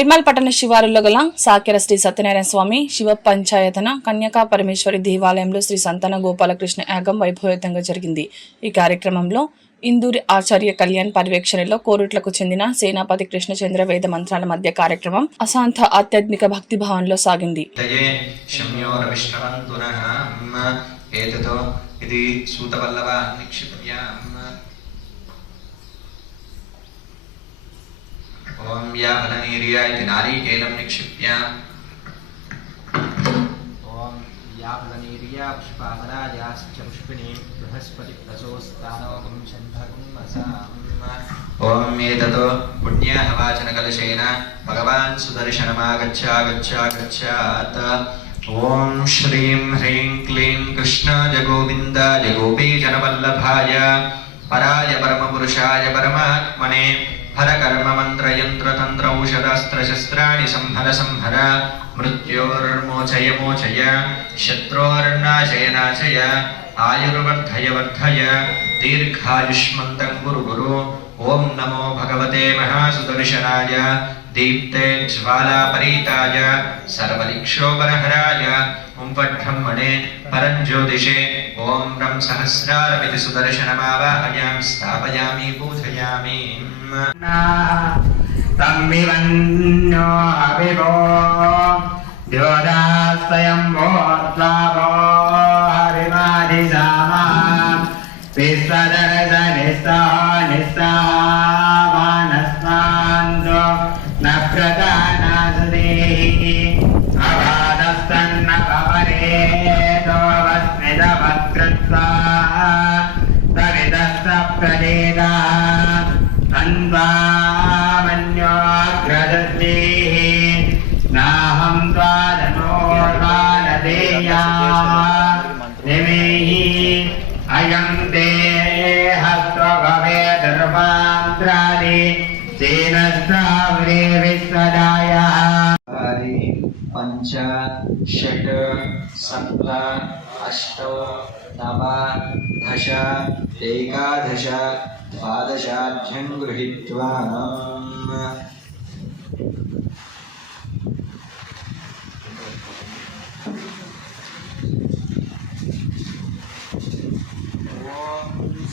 నిర్మల్ పట్టణ శివారులో గల సాకెర శ్రీ సత్యనారాయణ స్వామి శివ పంచాయతన కన్యకా పరమేశ్వరి దేవాలయంలో శ్రీ సంతాన గోపాలకృష్ణ యాగం వైభవయుతంగా జరిగింది. ఈ కార్యక్రమంలో ఇందూరి ఆచార్య కళ్యాణ్ పర్యవేక్షణలో కోరుట్లకు చెందిన సేనాపతి కృష్ణచంద్ర వేద మంత్రాల మధ్య కార్యక్రమం అశాంత ఆధ్యాత్మిక భక్తి భావంలో సాగింది. ओम या फलनीर्या इति नारिकेलं निक्षिप्य ओम या फलनीर्या पुष्पामराजाश्च पुष्पिणीं बृहस्पति प्रसोस्तानोगं शन्भगं वसाम ओम एततो पुण्याहवाचनकलशेन भगवान् सुदर्शनमागच्छागच्छागच्छात् ओम श्रीं ह्रीं क्लीं कृष्णाय गोविन्दाय गोपीजनवल्लभाय पराय परमपुरुषाय परमात्मने हर कर्म मंत्र यंत्र तंत्र औषधास्त्र शस्त्राणि संहर संहर मृत्योर्मोचय मोचय शत्रोर्नाशय नाशय आयुर्वर्धय वर्धय दीर्घायुष्मन्तं कुरु कुरु ओम नमो भगवते महासुदर्शनाय दीप्ते ज्वालापरीताय सर्वलिक्षोपरहराय ओम ब्रह्मणे परञ्ज्योतिषे ओम रं सहस्रारमिति सुदर्शनमावाहयामि स्थापयामि पूजयामि तम्बिवन्यो अभिभो द्योदास्तयं भोत्लाभो हरिमादिसामा विश्वदर्श निस्सावानस्मान्तो न प्रदानासुदेहि अबाधस्तन्न पवरेतो वस्मिदवत्कृत्वा तविदस्त प्रदेदा अन्वामन्योऽग्रदद्भिः नाहं त्वादनोर्वानदेया निमेहि अयं ते हस्त्वभवे धर्मान्त्रादि सेनस्तावरे विश्वदायः पञ्च षट् सप्त अष्ट नव दश एकादश द्वादशाढ्यं गृहीत्वा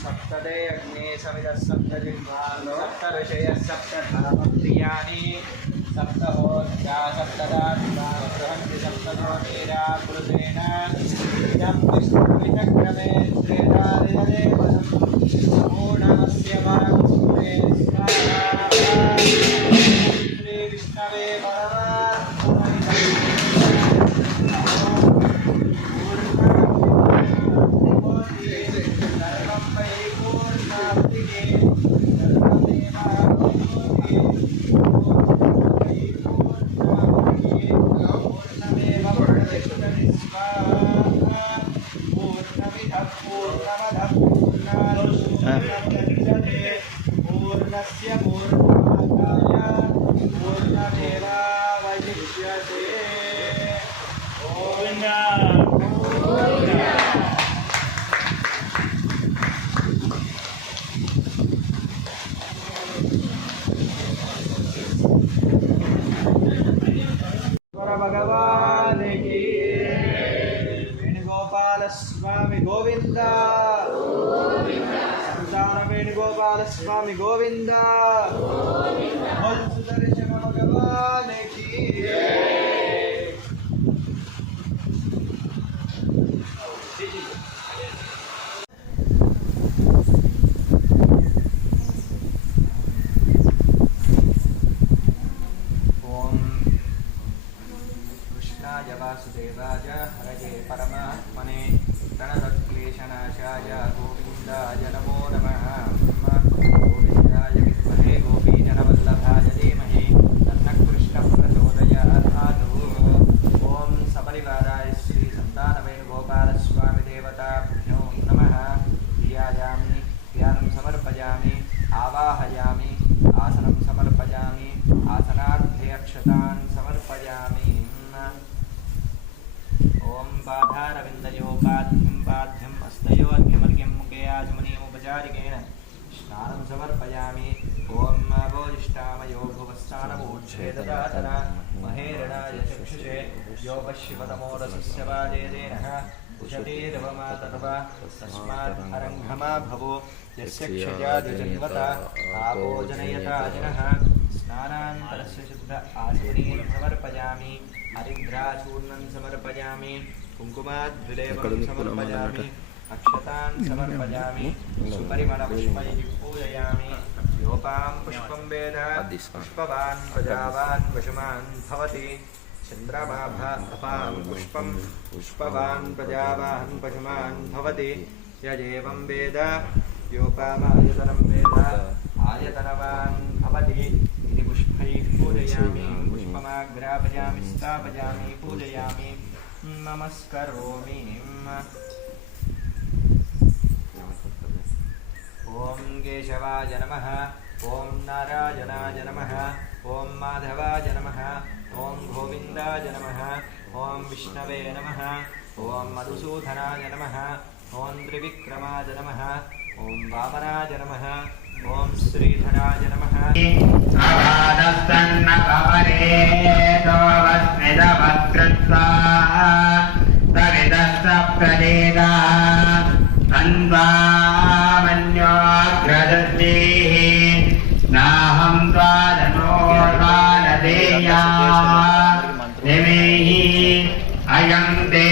सप्तदे अग्ने सविदः सप्तजिह्वानो सप्तऋषयः सप्तधामप्रियाणि सप्तहोत्या सप्तदात्मा बृहन्ति सप्तधोमेरा कृतेन इदं विष्णुविचक्रमे त्रेधादिदेवनं पूर्णमस्य परमस्ते स्वाहा श्री विष्णवे पूर्णस्य पूर्णमादाय पूर्णमेवावशिष्यते ओम भगवान की वेणुगोपाल स्वामी गोविंद संतान वेणुगोपाल स्वामी गोविंद सुदर्शन भगवान की वासुदेवाय हरये परमात्मने प्रणतक्लेशनाशाय गोविन्दाय नमो नमः गोविन्दाय विद्महे गोपीजनवल्लभाय धीमहि तन्नः कृष्णः प्रचोदयात् ॐ सपरिवाराय श्री सन्तानवेणुगोपालस्वामी देवताभ्यो नमः ध्यायामि ध्यानं समर्पयामि आवाहयामि आसनं समर्पयामि आसनार्थे अक्षतान् समर्पयामि ओम पाधारविन्दयोपाद्यं पाद्यम् अस्तयोर्घ्यमर्घ्यं मुखे आचमनीयमुपचारिकेण स्नानं समर्पयामि ॐ बोधिष्ठामयो भुवस्तानमूर्च्छेददातन महेरणाय चक्षुषे यो पश्यपतमोरसस्य वाजेदेनः उशतीर्वमातर्वा तस्मात् अरङ्घमा भवो यस्य क्षयादिजन्वता आपो जनयता जनः स्नानान्तरस्य शुद्ध आचमनीं समर्पयामि हरिद्राचूर्णं समर्पयामि कुङ्कुमाद्विलेपनं समर्पयामि अक्षतान् समर्पयामि सुपरिमलपुष्पैः पूजयामि योपां पुष्पं वेद पुष्पवान् प्रजावान् वशमान् भवति चन्द्रमाभा अपां पुष्पं पुष्पवान् प्रजावान् पशुमान् भवति यजेवं वेद योपामायतनं वेद आयतनवान् भवति इति पुष्पैः पूजयामि पुष्पमाग्रापयामि स्थापयामि पूजयामि नमस्करोमि ॐ केशवाय नमः ॐ नारायणाय नमः ॐ माधवाय नमः ॐ गोविन्दाय नमः ॐ विष्णवे नमः ॐ मधुसूदनाय नमः ॐ त्रिविक्रमाय नमः ॐ वामनाय नमः ॐ श्रीधराय नमः नाहं त्वादनोर्वानदेया निमेहि अयं ते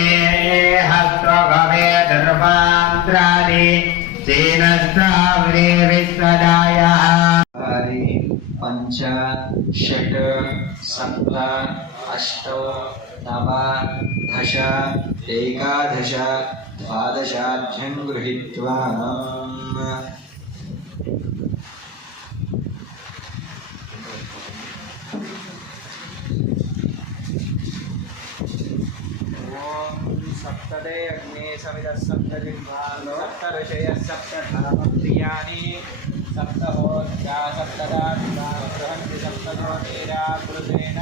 हस्त्वभवे धर्मान्त्राणि सेनस्तावरे विश्वदायः पञ्च षट् सप्त अष्ट नव दश एकादश द्वादशाढ्यं गृहीत्वा सप्तदे अग्ने सविदः सप्तजिह्वान् सप्तऋषयः सप्तधामप्रियाणि सप्तहोत्रा सप्तदात्मा बृहन्ति सप्तज्योतिरा कृतेन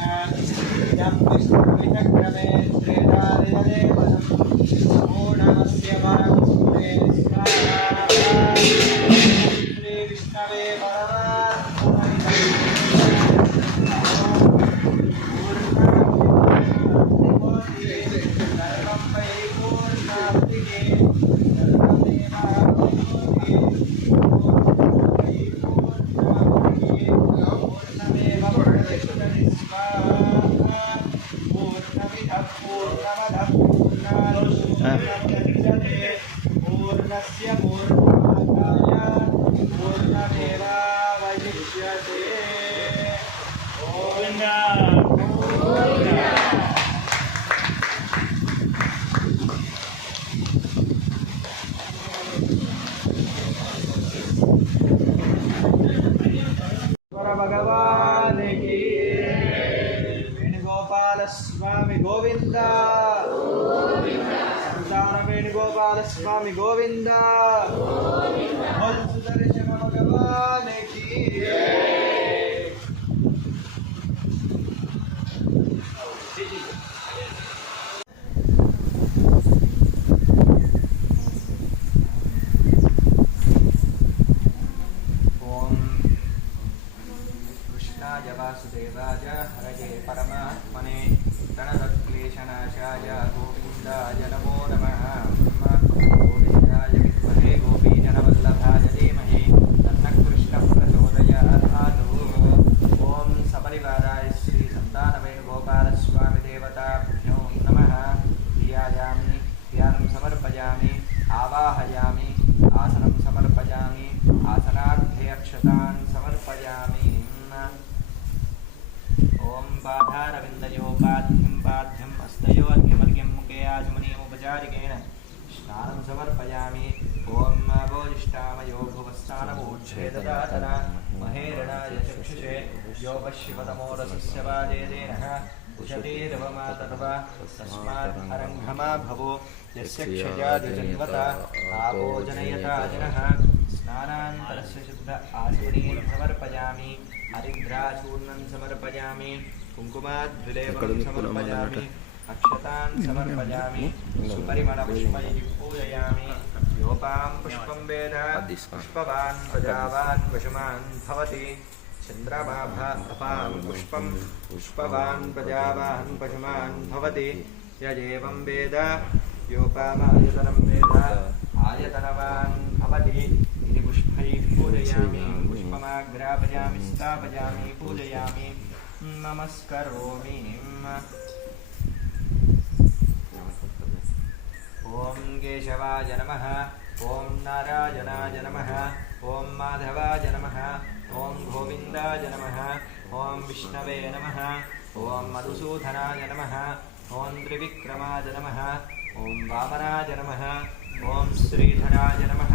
इदं विष्णुविचक्रमे श्रेदादिदेवनं पूर्णमस्य परं सुरे स्वाहा श्रीविष्णवे पूर्णस्य पूर्णमादाय पूर्णमेवावशिष्यते भगवान की वेणुगोपाल स्वामी गोविंद संतान वेणुगोपाल स्वामी गोविंद सुदर्शन भगवान की वासुदेवाय हरये परमात्मने प्रणतक्लेशनाशाय गोविन्दाय नमो नमः गोविन्दाय विद्महे गोपीजनवल्लभाय धीमहि तन्नः कृष्णः प्रचोदयात् ॐ सपरिवाराय श्री सन्तानवेणुगोपालस्वामी देवताभ्यो नमः धियायामि ध्यानं समर्पयामि आवाहयामि आसनं समर्पयामि आसनार्थे अक्षतान् समर्पयामि ओम पाधारविन्दयोपाध्यं पाध्यम् हस्तयोर्घ्यमर्घ्यं मुखे आचमनीयमुपचारिकेण स्नानं समर्पयामि ओम बोधिष्ठामयो भुवस्तानमूर्च्छेददातन महेरणाय चक्षुषे यो पश्यपतमोरसस्य वाजेदेनः उशतीर्वमातर्वा तस्मात् अरङ्घमा भवो यस्य क्षयादिजन्वता आपो जनयता जनः स्नानान्तरस्य शुद्ध आचमनीं समर्पयामि हरिद्राचूर्णं समर्पयामि कुङ्कुमाद्विलेपनं समर्पयामि अक्षतान् समर्पयामि सुपरिमलपुष्पैः पूजयामि योपां पुष्पं वेद पुष्पवान् प्रजावान् वशुमान् भवति चन्द्रमाभा अपां पुष्पं पुष्पवान् प्रजावान् पशुमान् भवति यजेवं वेद योपामायतनं वेद आयतनवान् भवति इति पुष्पैः पूजयामि पुष्पमाग्रापयामि स्थापयामि पूजयामि नमस्करोमि ॐ केशवाय नमः ॐ नारायणाय नमः ॐ माधवाय नमः ॐ गोविन्दाय नमः ॐ विष्णवे नमः ॐ मधुसूदनाय नमः ॐ त्रिविक्रमाय नमः ॐ वामनाय नमः ॐ श्रीधराय नमः